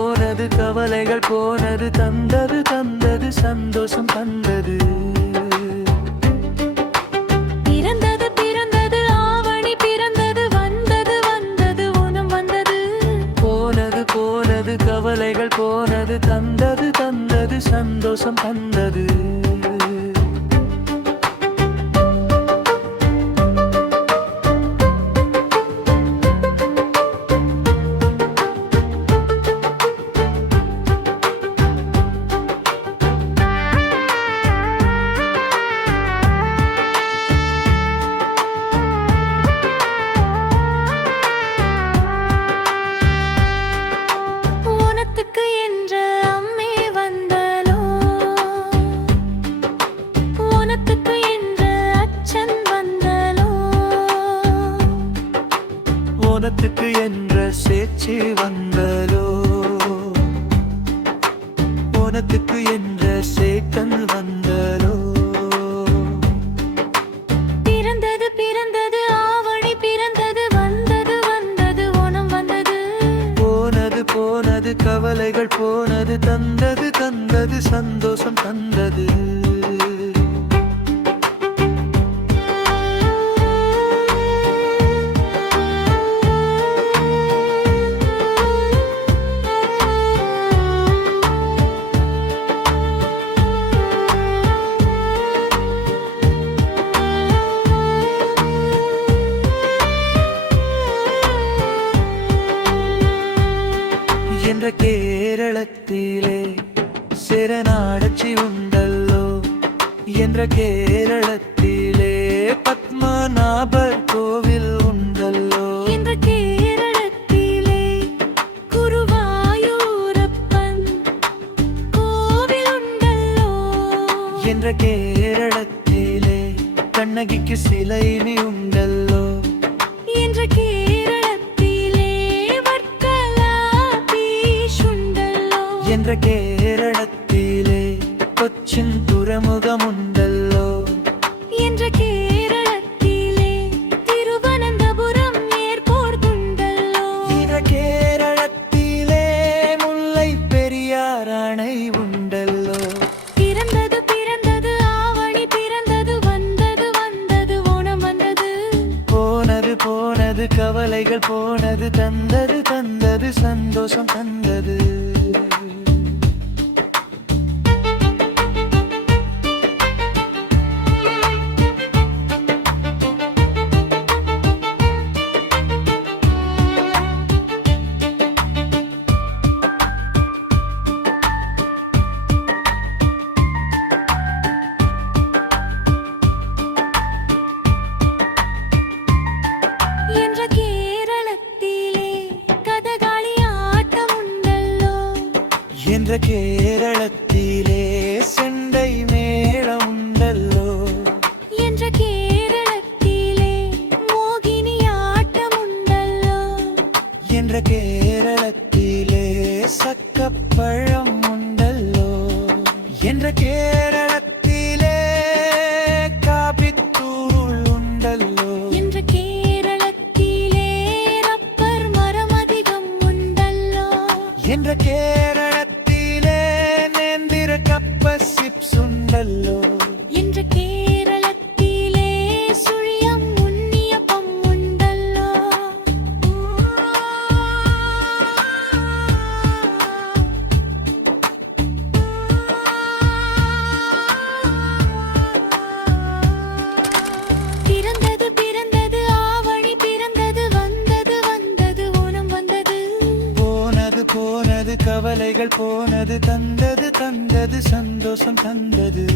போனது கவலைகள் போனது தந்தது தந்தது சந்தோஷம் தந்தது பிறந்தது பிறந்தது ஆவணி பிறந்தது வந்தது வந்தது ஓணம் வந்தது போனது போனது கவலைகள் போனது தந்தது தந்தது சந்தோஷம் தந்தது ஓணத்துக்கு என்ற சேச்சி வந்தலோ ஓணத்துக்கு என்ற சேக்கன் வந்தலோ பிறந்தது பிறந்தது ஆவணி பிறந்தது வந்தது வந்தது ஓணம் வந்தது போனது போனது கவலைகள் போனது தந்தது தந்தது சந்தோஷம் தந்தது என்ற கேரளத்திலே சிறநாடச்சி உண்டல்லோ என்ற கேரளத்திலே பத்மநாபர் கோவில் உண்டல்லோ என்ற கேரளத்திலே குருவாயூரப்பன் கோவில் உண்டல்லோ என்ற கேரளத்திலே கண்ணகிக்கு சிலை நீ உண்டல்லோ என்ற என்ற கேரளத்திலே கொச்சின் துறைமுகம் உண்டல்லோ என்ற கேரளத்திலே திருவனந்தபுரம் ஏர்போர்ட் உண்டல்லோ என்ற கேரளத்திலே முல்லை பெரியார் அணை உண்டல்லோ பிறந்தது பிறந்தது ஆவணி பிறந்தது வந்தது வந்தது ஓணம் வந்தது போனது போனது கவலைகள் போனது தந்தது தந்தது சந்தோஷம் தந்தது என்ற கேரளத்திலே கதகளி ஆட்டம் உண்டல்லோ என்ற கேரளத்திலே செண்டை மேளம் உண்டல்லோ என்ற கேரளத்திலே மோகினி ஆட்டம் உண்டல்லோ என்ற கேரளத்திலே சக்கப்பழம் உண்டல்லோ என்ற கேரளத்திலே காபித்தூள் உண்டல்லோ என்ற கேரளத்திலே ரப்பர் மரம் அதிகம் உண்டல்லோ என்ற கேரளத்திலே நேந்திர கப்ப சிப்ஸ் உண்டல்லோ என்ற கேரளத்திலே சுழியம் உண்ணியப்பம் உண்டல்லோ பிறந்தது பிறந்தது ஆவணி பிறந்தது வந்தது வந்தது ஓணம் வந்தது போனது போனது கவலைகள் போனது தந்தது தந்தது சந்தோஷம் தந்தது